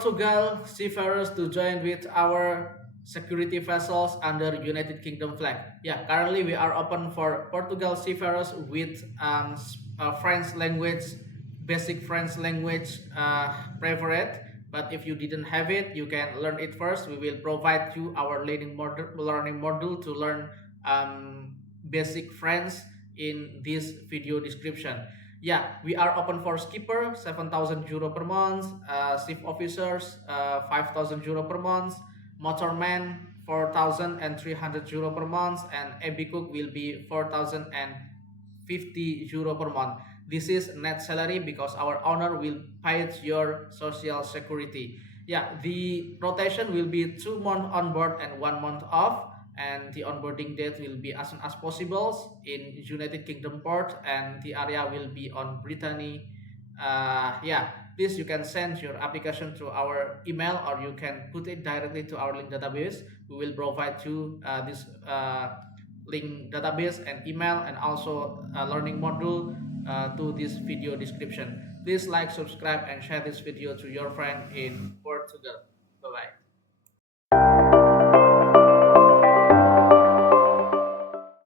Portugal seafarers to join with our security vessels under United Kingdom flag. Yeah, currently we are open for Portugal seafarers with French language, basic French language preferred. But if you didn't have it, you can learn it first. We will provide you our learning module to learn basic French in this video description. Yeah, we are open for skipper, 7,000 euro per month, ship officers, 5,000 euro per month, motorman, 4,300 euro per month, and AB cook will be 4,050 euro per month. This is net salary because our owner will pay your social security. Yeah, the rotation will be 2 months on board and 1 month off, and the onboarding date will be as soon as possible in United Kingdom port, and the area will be on Brittany. Yeah, please you can send your application through our email, or you can put it directly to our link database. We will provide you this link database and email, and also a learning module to this video description. Please like, subscribe, and share this video to your friend in Portugal.